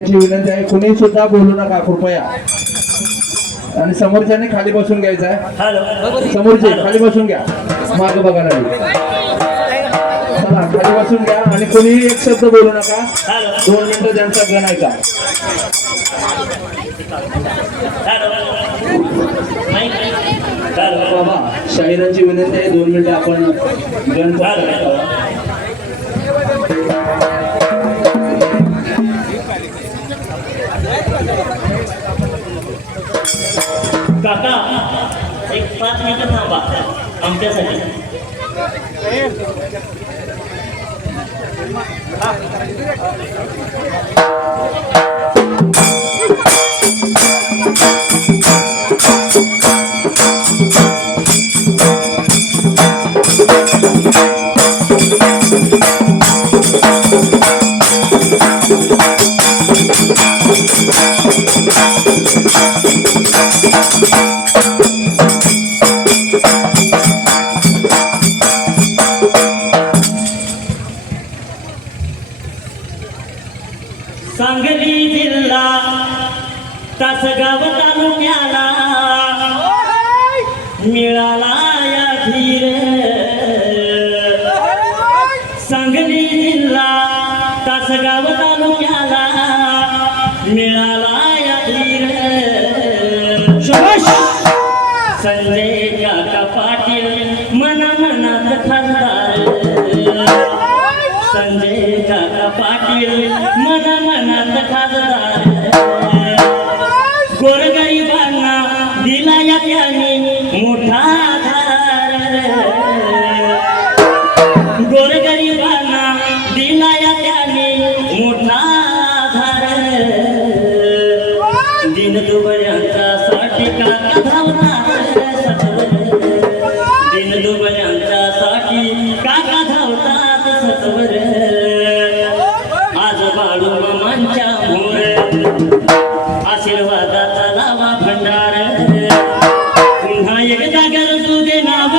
विनंती आहे, कुणी सुद्धा बोलू नका कृपया. आणि समोरच्याने खाली बसून घ्यायचं आहे. समोरचे खाली बसून घ्या, मागे बघा नाही. चला खाली बसून घ्या आणि कोणी एक शब्द बोलू नका. 2 मिनिटं त्यांचा गणायचा. बाबा शाहिरांची विनंती आहे, 2 मिनिटं आपण गण काका. एक 5 मिनिटं थांबा आमच्यासाठी. सांगली जिल्हा तासगाव तालुक्याला मिळाला या धीर. सांगली जिल्हा तासगाव तालुक्याला मिळाला या धीर. संजय काका पाटील मनामनात खासदार. संजय काका पाटील मनामनात खासदार. गोरगरिबांना दिला या त्यांनी मोठा आधार. गोरगरिबांना दिला या त्यांनी मोठा आधार. दीनदुबळ्यांच्यासाठी काका धावतात सत्वर. दीनदुबळ्यांच्यासाठी काका धावतात सत्वर. आज बाळू मामांच्या मोर आशीर्वादाचा लावा भंडार. पुन्हा एकदा गरजू दे नाव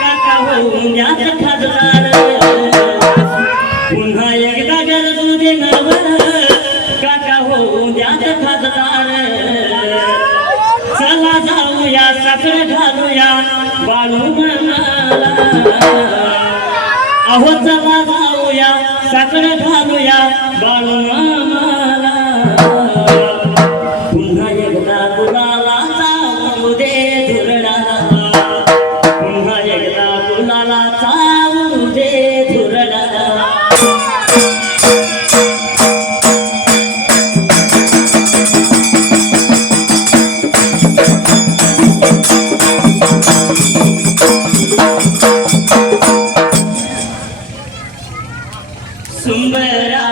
काका होऊन द्यात खासदार. पुन्हा एकदा गरजू दे नाव काका होऊन द्यात खासदार. चला जाऊया साखर घालूया बाळू मामाला. अहो चला जाऊया साखर घालूया बाळू मामाला. पुन्हा एकदा गुलाला चावू दे धुरडाला. पुन्हा एकदा गुलाला चावू दे धुरडाला. सुंदरा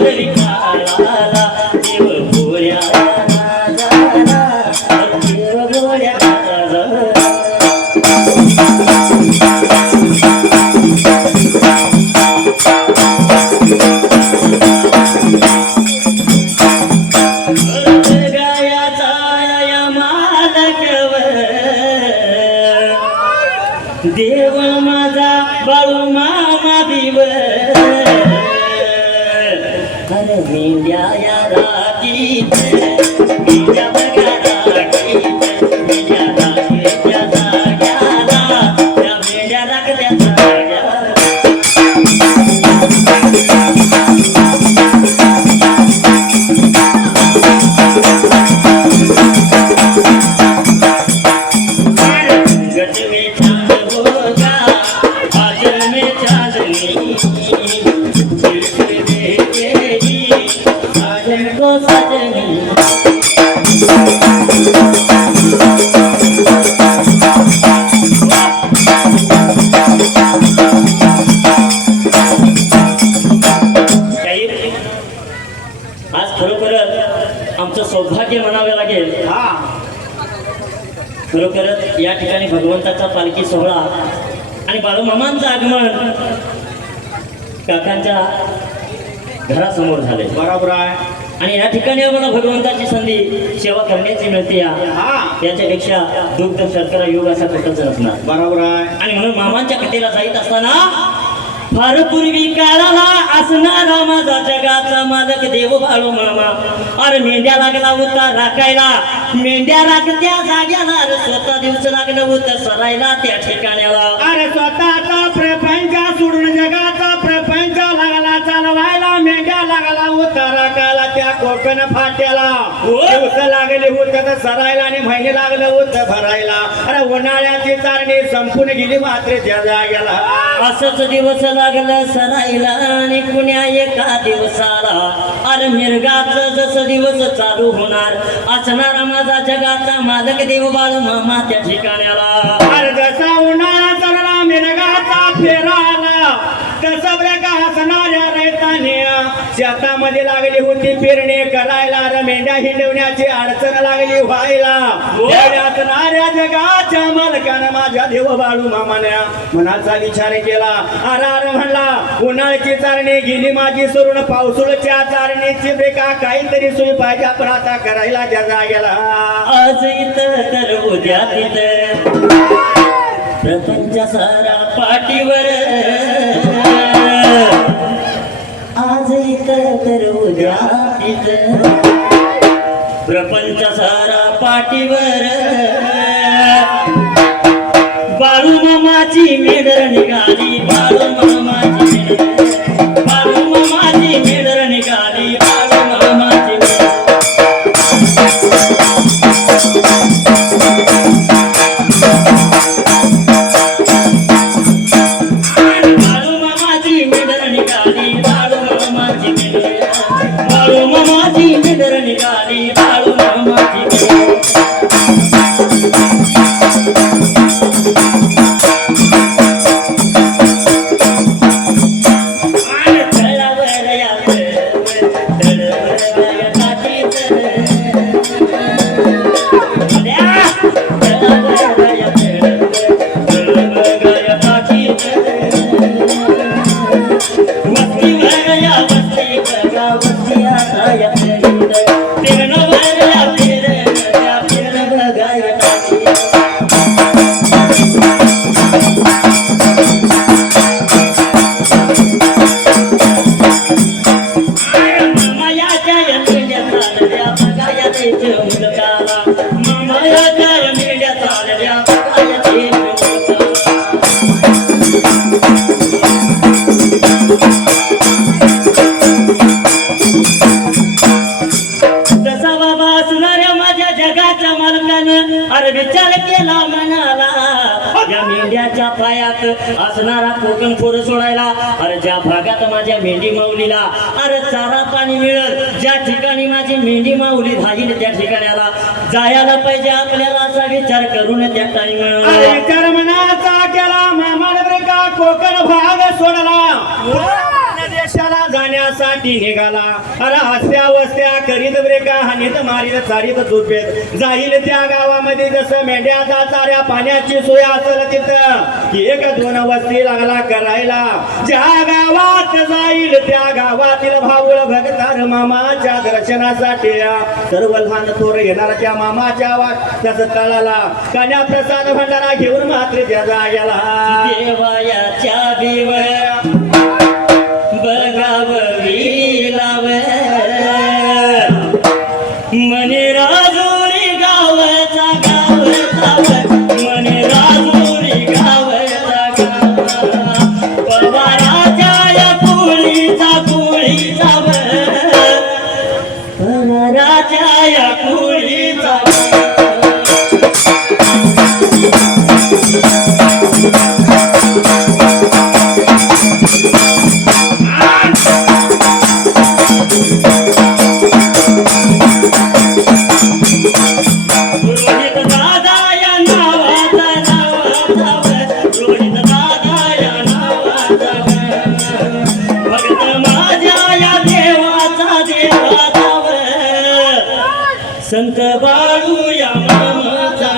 विकाराला देव भोळ्या राजाला देव भोळ्या राजाला देव माझा बाळू मामा दिव अरे मेंढ्या या राखीत मेंढ्या बघा राखीत मेंढ्या राखीच्या जाग्याला त्या मेंढ्या राखत्या जाग्याला आज खरोखरच आमचं सौभाग्य म्हणावे लागेल. खरोखरच या ठिकाणी भगवंताचा पालखी सोहळा आणि बाळूमामांचं आगमन काकांच्या घरासमोर झाले. बरोबर आहे. आणि या ठिकाणी आम्हाला भगवंताची संधी सेवा करण्याची मिळते. याच्यापेक्षा दुग्ध शर्करा योग असा कुठंच नसणार. बरोबर आहे. आणि म्हणून मामांच्या कथेला जाईत असताना फार पूर्वी काळाला असणारा माझा जगाचा मालक देव बाळू मामा अरे मेंढ्या लागला होता राखायला मेंढ्या राखत्या जाग्याला अरे स्वतः दिवस लागलं होतं सरायला त्या ठिकाण्याला अरे स्वतःचा प्रपंच सोडून जगाचा प्रपंच लागला चालवायला मेंढ्या लागला होता राखायला त्या कोकण फाट्याला दिवस लागले होते तर सरायला आणि महिने लागलं होतं भरायला. अरे उन्हाळ्याची चारणी संपून गेली मात्र त्या जाग्याला असंच दिवस लागलं सरायला आणि कुण्या एका दिवसाला अरे मिरगाचं जसं दिवस चालू होणार असणारा माझा जगाचा मालक देव बाळू मामा त्या ठिकाण्याला अरे जसा उन्हाळा चालला मिरगाचा फेरा आला तसं ब्रेका हसणाऱ्या रैताने शेतामध्ये लागली होती पेरणी करायला अरे मेंढ्या हिंडवण्याची अडचण लागली व्हायला. असणाऱ्या जगाच्या मालकानं माझ्या देव बाळू मामाने मनाचा विचार केला. अरे म्हणला उन्हाळ्याची चारणी गेली माझी सोडून पावसाळ्याच्या चारणीची बेका काहीतरी सोय पाहिजे आपण आता करायला त्या जागेला. आज इथं तर उद्या तिथं प्रपंच सारा पाठीवर आज इथं तर उद्या तिथं प्रपंच सारा पाठीवर बाळू मामाची मेढर निघाली बाळू मामाची मेढर बाळू मामाची मेढर निघाली बाळू मामाची बाळू मामाची मेढर निघाली बाळू मामाची मेढर बाळू मामाची मेढर निघाली बाळू मामाची मेढर अरे विचार केला मनाला या मेंढ्याच्या पायात असणारा कोकण फोड सोडायला अरे ज्या भागात माझ्या मेंढी माऊलीला अरे चारा पाणी मिळेल ज्या ठिकाणी माझी मेंढी माऊली राहील त्या ठिकाणाला जायला पाहिजे आपल्याला असा विचार करून त्या टाइम विचार मनाचा केला मामाने का कोकण भाग सोडला देशाला जाण्या दर्शनासाठी निघाला अरे हस्त्या वस्त्या करीत ब्रेका हानीत मारीत चारीत झोपेत जाईल त्या गावामध्ये जसं मेंढ्याचा चाऱ्या पाण्याची सोय असेल तिथं की एक दोन वस्ती लागला करायला ज्या गावात जाईल त्या गावातील भाऊळ भगतार मामाच्या दर्शनासाठी सर्व लहान थोर घेणार त्या मामाच्या वाट तसं तळाला कान्या प्रसाद भंडारा घेऊन मात्र त्या जाग्याला देवायाच्या बिवया बघाव विलाव मने राजुरी गावचा मने राजुरी गावचा पवाराच्या या कुळीचा पवाराच्या या कुळीचा संत बाळू या मामाचा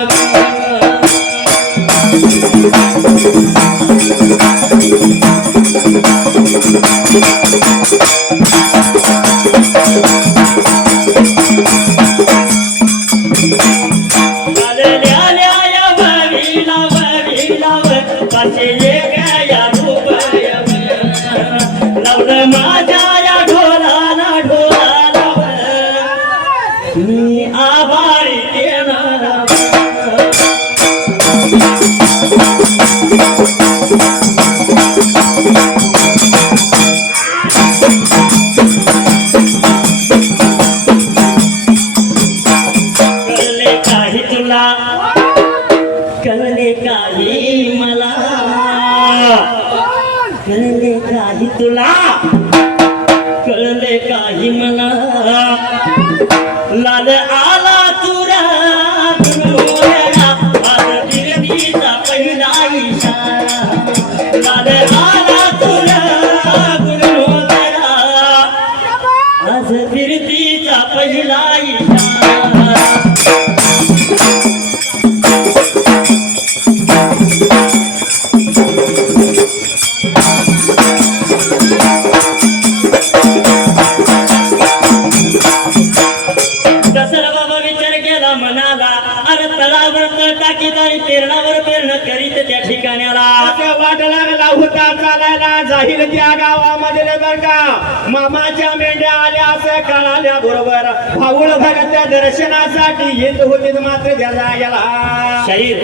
लावलं माझ्या या ढोलाला ढोलाला मी आभारी देणारा कळले काही तुला कळले काही मला कळले काही तुला कळले काही मला लाल आला तुरा आज बिरतीचा पहिला इशारा लाल आला तुरा आज बिरतीचा पहिला इशारा पेरणावर पेरण करीत त्या ठिकाण्याला वाट लागला होता चालायला जाईल त्या गावामध्ये बरं का मामाच्या मेंढ्या आल्या असं कळाल्या बरोबर भाऊळ भगतच्या दर्शनासाठी येत होते मात्र त्या जाग्याला शाहीर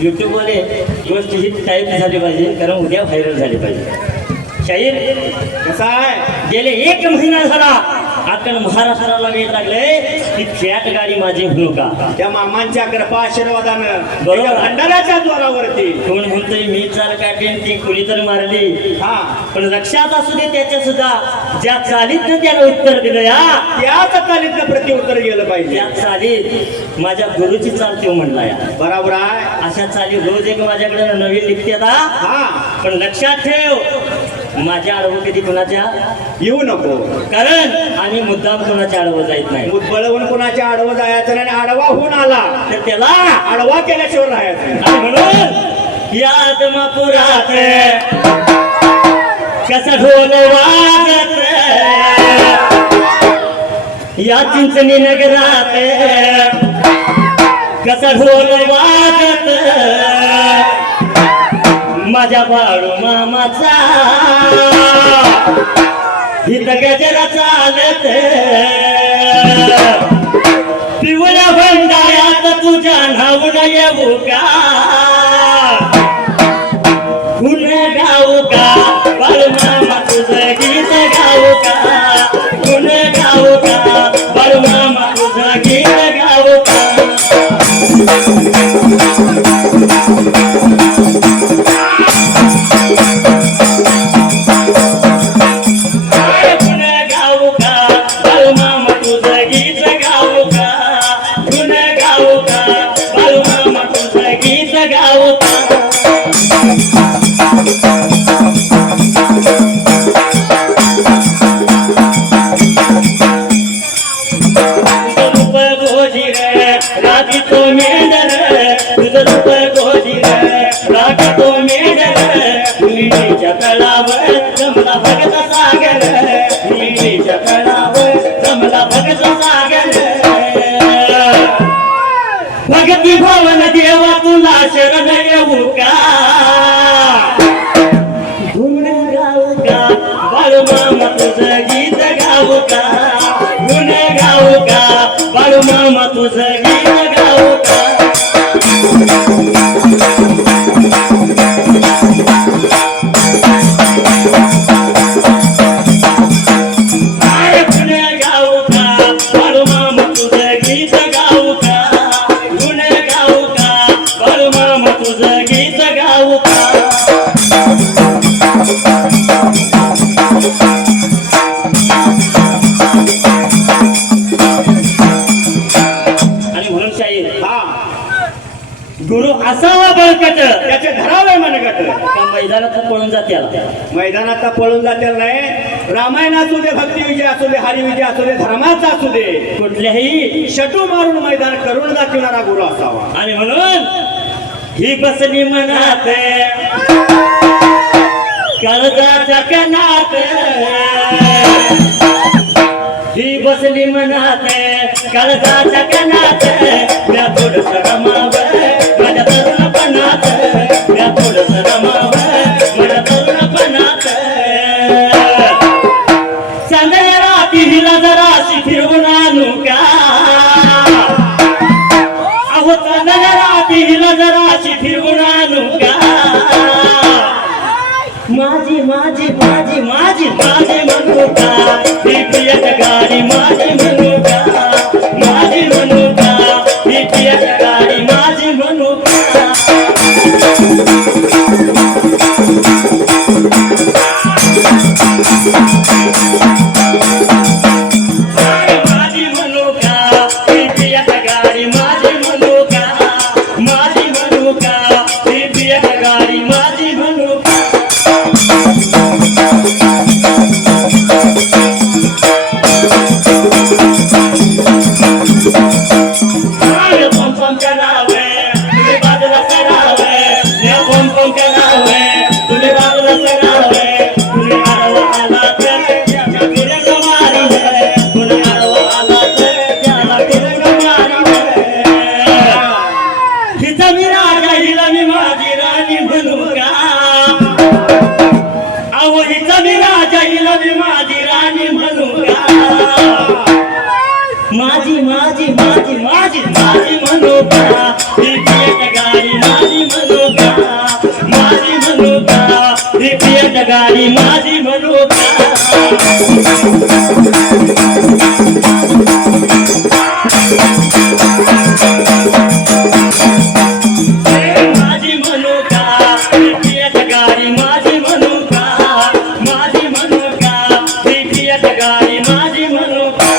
युट्यूब वाले गोष्ट ही टाईप झाली पाहिजे कारण उद्या व्हायरल झाली पाहिजे शाहीर कसा आहे गेले 1 महिना झाला आपण महाराष्ट्राला वेळ लागले की फॅट गाडी माझी म्हणू का त्या मामांच्या कृपा आशीर्वादानं बरोबर. भंडाऱ्याच्या जोरावरती कोण म्हणतोय मी चाल काढली ती कुणी तर मारली हा पण लक्षात असू दे त्याच्या सुद्धा ज्या चालीतनं त्याला उत्तर दिलं या त्याच चालीतलं प्रत्युत्तर गेलं पाहिजे त्या चालीत माझ्या गुरुची चाल तो म्हणला या बरोबर आहे अशा चाली रोज एक माझ्याकडे नवीन निघते हा पण लक्षात ठेव माझ्या आडवं कधी कोणाच्या येऊ नको कारण आम्ही मुद्दाम कोणाच्या आडवं जायत नाही बळवून कोणाच्या आडवं जायचं आणि आडवा होऊन आला तर त्याला आडवा केल्याशिवाय राहायचं आणि म्हणून या आत्मापुरात कसा ढोल वाजत या चिंचणी नगरात कसा ढोल वाजत माझ्या बाळू मामाचा हित गजरा चालत पिवळ्या भंडाऱ्यात तुझ्या नावून येऊ का गुण गाऊ का बाळू मामा तुझं गीत गाऊ का गुण गाऊ का बाळू मामा तुझं गीत गाऊ का गीत गाऊ का गुण गाऊ का बाळू मामा तुझं गीत भगत सागर निळीच्या तळावर जमला भगत सागर भगती भवन देवा तुला शरण येऊ का गुण गाऊ का बाळू मामा तुझं गीत गाऊ का गुण गाऊ का बाळू मामा तुझं गीत गाऊ का गुरु असावा बळकट त्याचे धरावे मनगट का मैदानात पळून जात्याला मैदानात पळून जातील नाही रामायण असू दे भक्ती विजय असू दे हरी विजय असू दे धर्माचा असू दे कुठल्याही शटू मारून मैदान करून दाखवणारा गुरु असावा आणि म्हणून ही बसली मनात काळजाच्या कणात ही बसली मनात काळजाच्या कणात या थोडस रमावं माझ्या तरुणपणात या थोडस रमावं माझ्या तरुणपणात चांदण्या राती हिला जराशी फिरवून आणू का अहो चांदण्या राती हिला जराशी फिरवून आणू का माझी माझी माझी माझी माझी म्हणू का ही प्रिय गाडी माझी म्हणू का माझी म्हणू का ही प्रिय गाडी माझी म्हणू का माझी म्हणू का ही प्रिय गाडी माझी म्हणू का माझी म्हणू का ही प्रिय गाडी माझी म्हणू का माझी माझी माझी माझी माझी म्हणू का ही प्रिय गाडी माझी म्हणू का माझी म्हणू का ही प्रिय गाडी माझी म्हणू का माझी म्हणू का ही प्रिय गाडी माझी म्हणू का माझी म्हणू का ही प्रिय गाडी माझी म्हणू का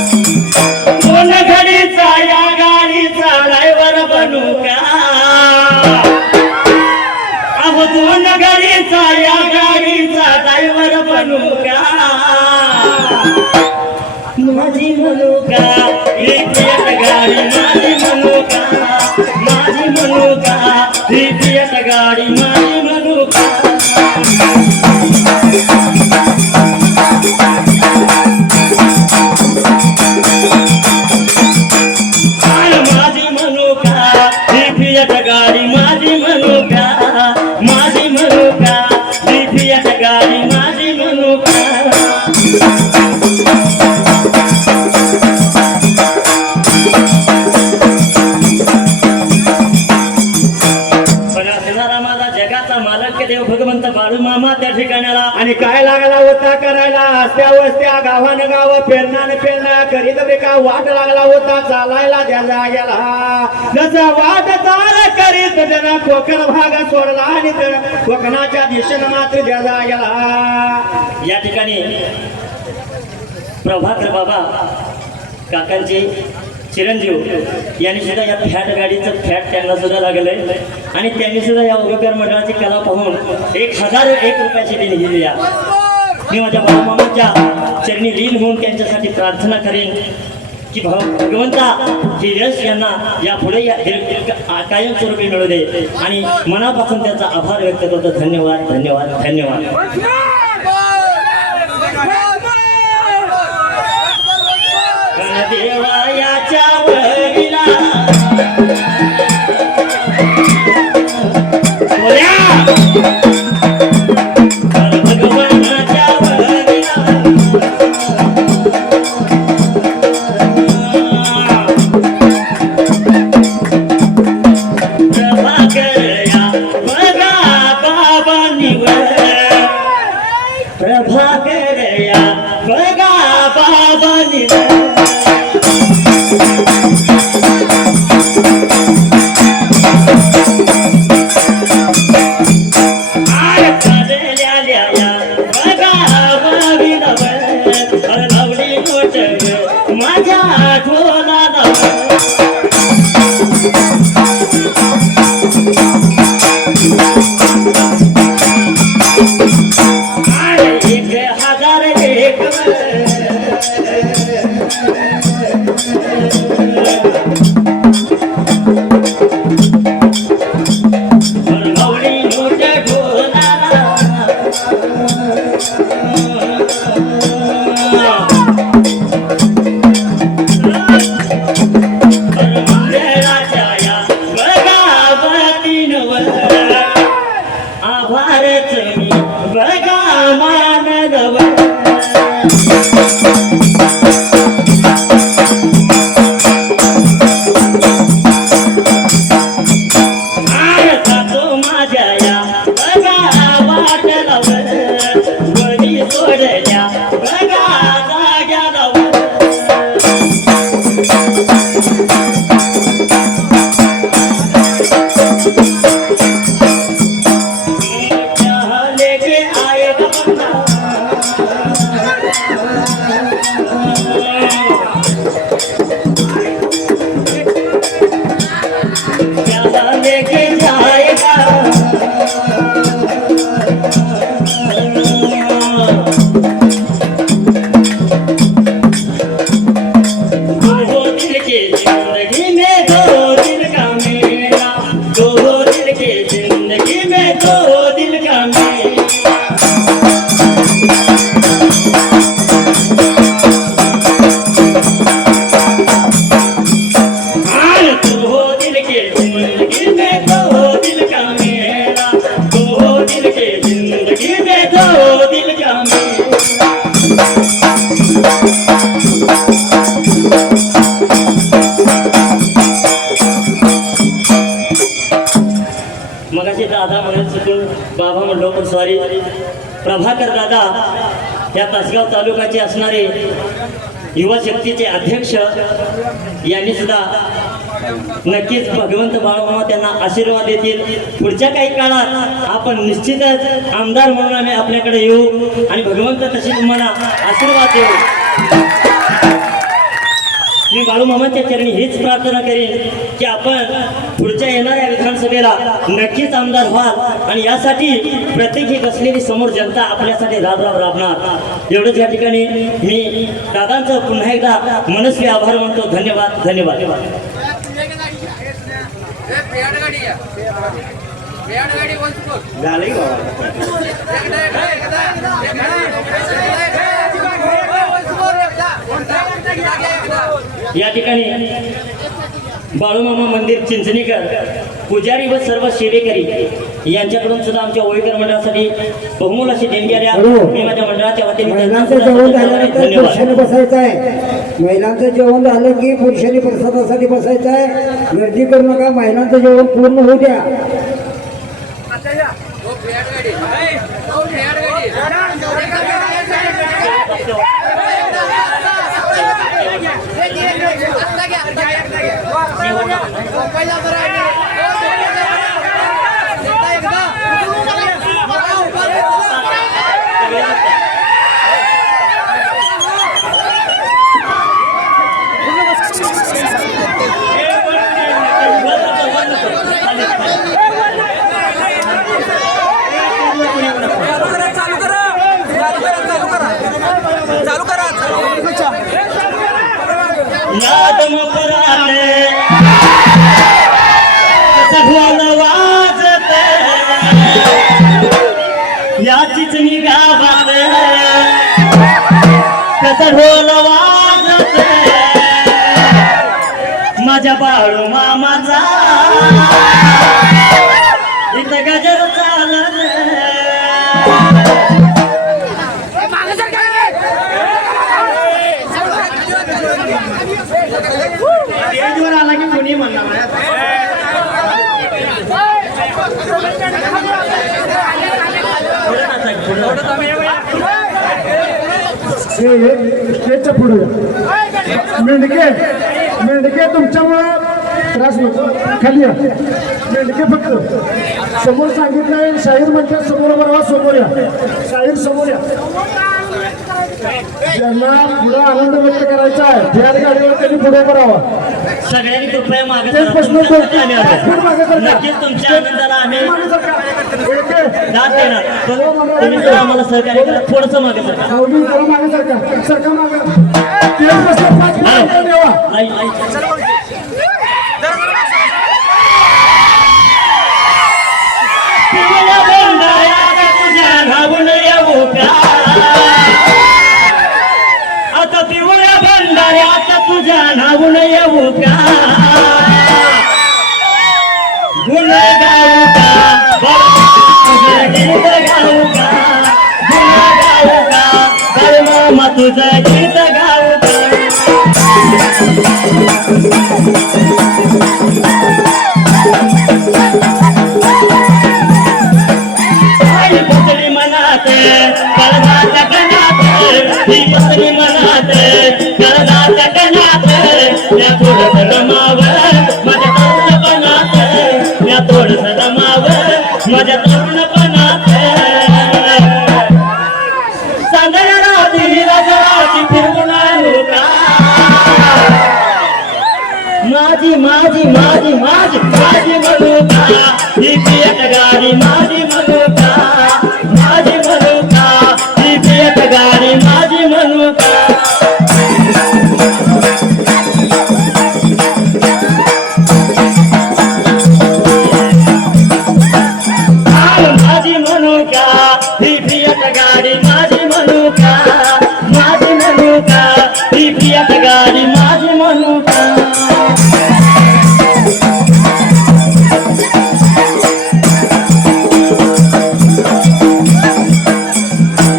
दोन घडीचा या गाडीचा ड्रायव्हर बनू का अहो दोन घडीचा या गाडीचा ड्रायव्हर बनू का माझी म्हणू का ही प्रिय गाडी माझी म्हणू का माझी म्हणू का ही प्रिय गाडी माझी म्हणू का माझी म्हणू का ही प्रिय गाडी माझी म्हणू का माझी म्हणू का ही प्रिय गाडी माझी म्हणू का देव भगवंत बाळू मामा त्या ठिकाणाला आणि काय लागला होता करायला अस्त्या वस्त्या गावानं गाव पेरणाने पेरणा करीत बेका वाट लागला होता चालायला त्या जाग्याला जसा वाट चाल करीत जरा कोकण भाग सोडला आणि तर कोकणाच्या दिशेनं मात्र त्या जाग्याला या ठिकाणी प्रभाकर बाबा काकांचे चिरंजीव यांनी सुद्धा या फॅट गाडीचं फॅट त्यांना सुद्धा लागलंय आणि त्यांनी सुद्धा या उभेकर मंडळाची कला पाहून 1001 रुपयाची देणी दिली आहे. मी माझ्या बाळूमामाच्या चरणी लीन होऊन त्यांच्यासाठी प्रार्थना करेन की भगवंता हे यश यांना यापुढे कायमस्वरूपी मिळू दे आणि मनापासून त्याचा आभार व्यक्त करतो. धन्यवाद धन्यवाद धन्यवाद. देवायाच्या वरीला भगवानाच्या वरीला प्रभाकर या बघा बाबांनीवर प्रभाकर या बघा बाबांनीवर प्रभाकर दादा या तासगाव तालुक्याचे असणारे युवा शक्तीचे अध्यक्ष यांनी सुद्धा नक्कीच भगवंत बाळूमामा त्यांना आशीर्वाद देतील. पुढच्या काही काळात आपण निश्चितच आमदार म्हणून आम्ही आपल्याकडे येऊ आणि भगवंत तसे तुम्हाला आशीर्वाद देऊ. मी बाळूमामांच्या चरणी हीच प्रार्थना करीन की आपण पुढच्या येणाऱ्या विधानसभेला नक्कीच आमदार व्हाल आणि यासाठी प्रत्येकी बसलेली समोर जनता आपल्यासाठी राबणार. एवढंच या ठिकाणी मी दादांचं पुन्हा एकदा मनस्वी आभार मानतो. धन्यवाद धन्यवाद. या ठिकाणी बाळूमामा मंदिर चिंचणीकर पुजारी व सर्व सेवेकरी यांच्याकडून सुद्धा आमच्या ओळीकर मंडळासाठी बहुमोल अशी देणगी आल्या. मी माझ्या मंडळाच्या वतीने महिलांचं जेवण झाल्यानंतर पुरुषांनी बसायचं आहे. महिलांचं जेवण झालं की पुरुषांनी प्रसादासाठी बसायचं आहे. गर्दी करू नका. महिलांचं जेवण पूर्ण होऊ द्या. या अशीच निघावात कसा ढोल वाजत माझ्या बाळू मामाचा इथं गजर चालत स्टेजवर आला की कोणी म्हणणार नाही. स्टेजच्या पुढे मेंढके तुमच्यामुळं त्रास होतो. खाली या मेंढके फक्त समोर सांगितलंय. शाहीर म्हणतात समोर बरोबर समोर या. शाहीर समोर या. ज्यांना पुढे आनंद व्यक्त करायचा आहे त्या गाडीवर त्यांनी पुढे करावा. सगळ्यांनी कृपया मागे तेच प्रश्न तो. नक्कीच तुमच्या आनंदाला आम्ही दाद देणार. पण तुम्ही जर आम्हाला सहकार्य करा थोडस मागे सरका. सावली जरा मागे सरका मागे. तेच प्रश्न 5 मिनिटं देवा. आई आई पिवळ्या बंडाऱ्यात तुझ्या घाऊन येऊ का? आता पिवळ्या बंडाऱ्यात तुझ्या नावून येऊ का? गुण गाऊ का? तुझं गीत गाऊ का? गुण गाऊ का? बाळ मामा तुझं गीत गाऊ का? आई बसली मनात कळनाच्या कणात, ही बसली मनात कळनाच्या कणात. या थोडस रमावर माझ्या तरुणपणात, या थोडस रमावर माझ्या तरुणपणात. चांदण्या रात्री राजाची फिरवून आणू का? माझी माझी माझी माझी माझी म्हणू का? ही पियट गाडी माझी म्हणू का? माझी म्हणू का? ही पियट गाडी माझी म्हणू का? माझी म्हणू का? ही पियट गाडी माझी म्हणू का? माझी म्हणू का? ही पियट गाडी माझी म्हणू का?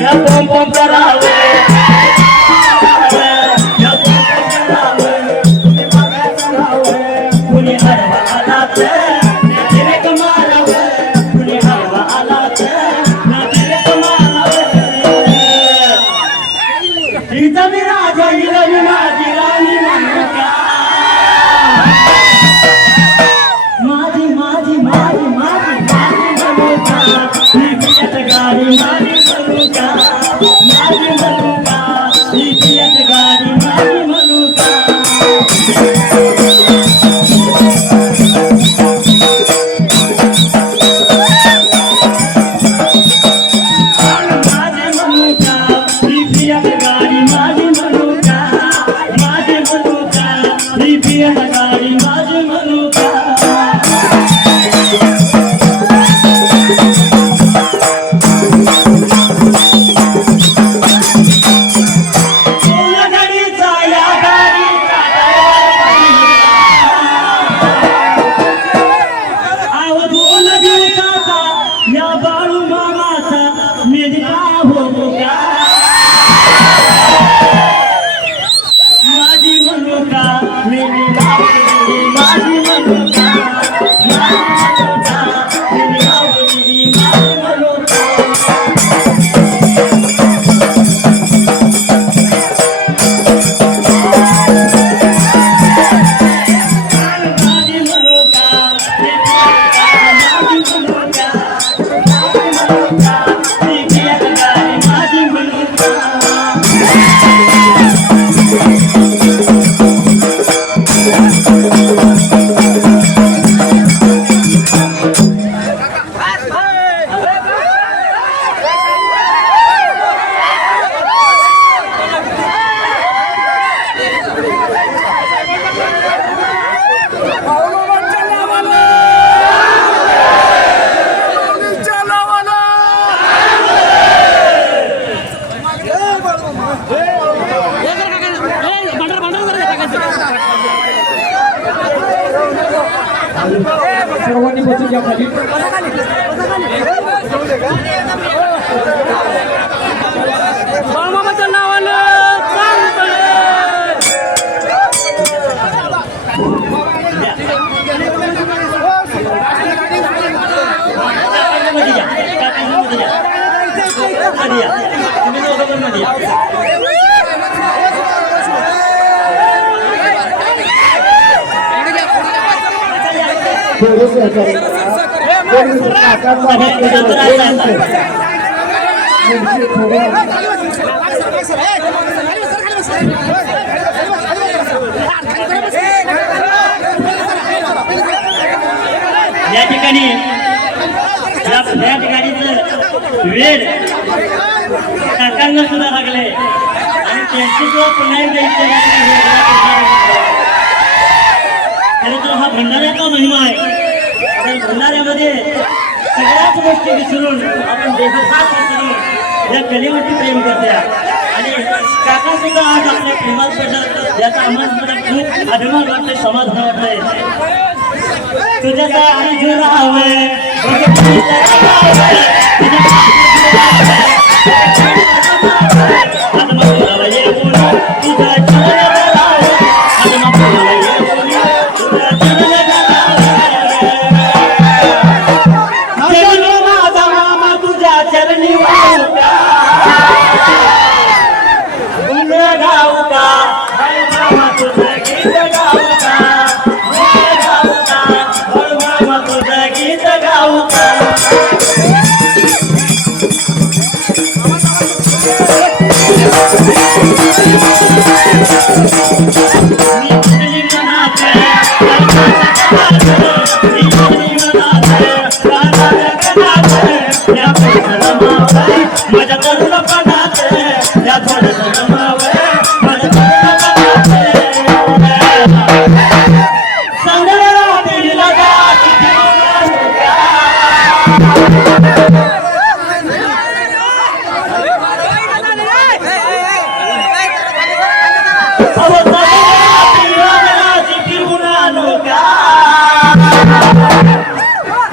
या बम बम करावे, या बम बम करावे, कुणी मागायचं राहावे, कुणी हरवा आला तर नातिरेक मारावे, कुणी हरवा आला तर नातिरेक मारावे. हिचा मी राजा हिला मी माझी राणी म्हणू का? माझी माझी माझी माझी माझी म्हणू का? ही पियट गाडी माझी म्हणू का? माझी म्हणू का? ही पियट गाडी माझी म्हणू का? सर्वांनी बसून घ्या खाली. या ठिकाणी या ठिकाणीचं वेळ काकांना सुद्धा लागले आणि त्यांची सुद्धा पुन्हा एकदा खरं तर हा भंडाऱ्याचा महिमा आहे. तर भंडाऱ्यामध्ये सगळ्याच गोष्टी विसरून आपण देहभाग विसरून या कलेवरती प्रेम करतोय आणि काका सुद्धा आज आपल्या प्रेमात पडलं याचा आम्हाला खूप अभिमान वाटतोय, समाधान वाटतंय. तुझ्या अर्जुन हवंय माझा मामा तुझ्या चरणी गाऊ का मामा तुझं गीत गाऊ का मामा तुझं गीत गाऊ का. माझ्या तरुण पणात या थोडं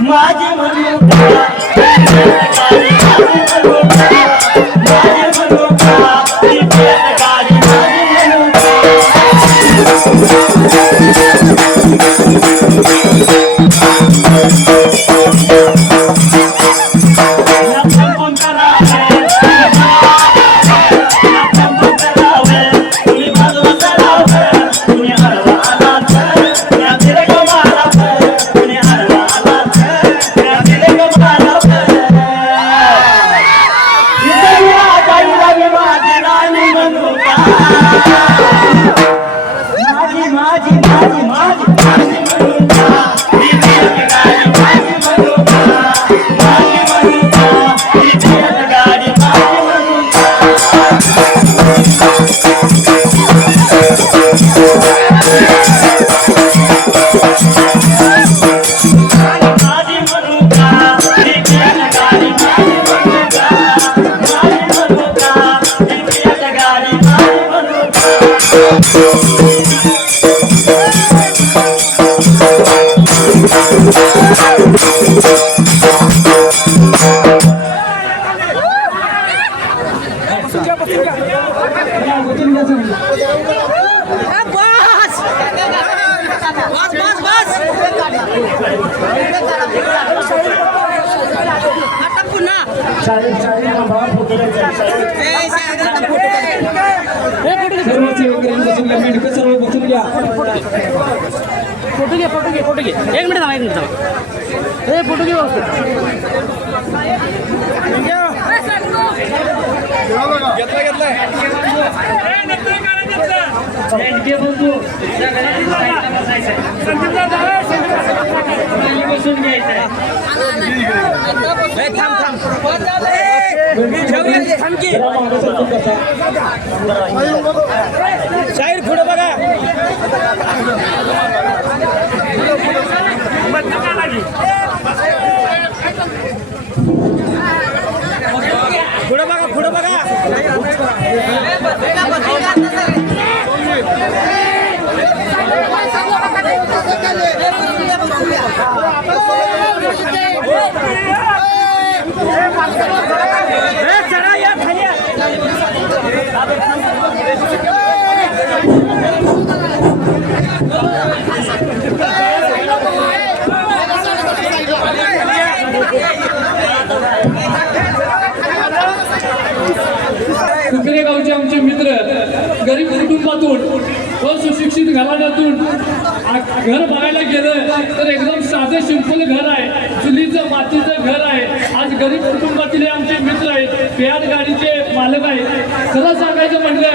माझे म्हणू फोटो घे एक मिनिट थांबा हे फोटो घे शाहीर पुढे बघा पुढे बघा कुकरे गावचे आमचे मित्र गरीब कुटुंबातून व सुशिक्षित घराण्यातून घर बघायला गेलं तर एकदम साधं सिंपल घर आहे, चुलीचं मातीचं घर आहे. आज गरीब कुटुंबातील हे आमचे मित्र आहेत, फियाट गाडीचे मालक आहेत. खरं सांगायचं म्हणलं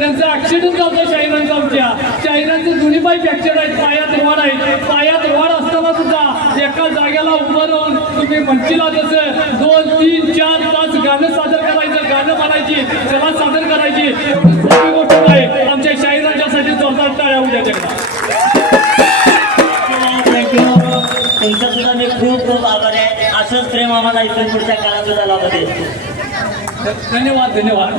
त्यांचा ऍक्सिडेंट झाला शाहिरांचा. आमच्या शाहिरांचे दोन्ही पाय फ्रॅक्चर आहेत, पायात वाढ आहे. पायात वाढ असताना सुद्धा एका जागेला उभं राहून तुम्ही म्हणशीला तसं 2, 3, 4 तास गाणं सादर करायचं, गाणं म्हणायची, कला सादर करायची. एवढी सोपी गोष्ट आहे. आमच्या शाहिरांच्यासाठी जोरदार टाळ्या उद्या त्यांना. थँक्यू. तुमचं सुद्धा मी खूप खूप आभार आहे. असंच प्रेम आम्हाला इथून पुढच्या काळात सुद्धा लाभत आहे. धन्यवाद धन्यवाद.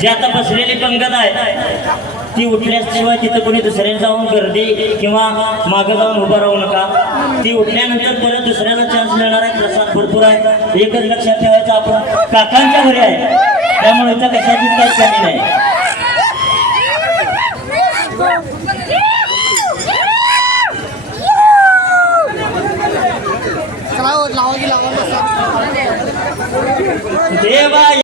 जी आता बसलेली पंगत आहे ती उठल्याशिवाय तिथं कोणी दुसऱ्याने जाऊन गर्दी किंवा मागं जाऊन उभं राहू नका. ती उठल्यानंतर परत दुसऱ्याला चान्स मिळणार आहे. प्रसाद भरपूर आहे. एकच लक्षात ठेवायचं, आपण काकांच्या घरी आहे, त्यामुळे इथं कशाचीच काही कमी नाही.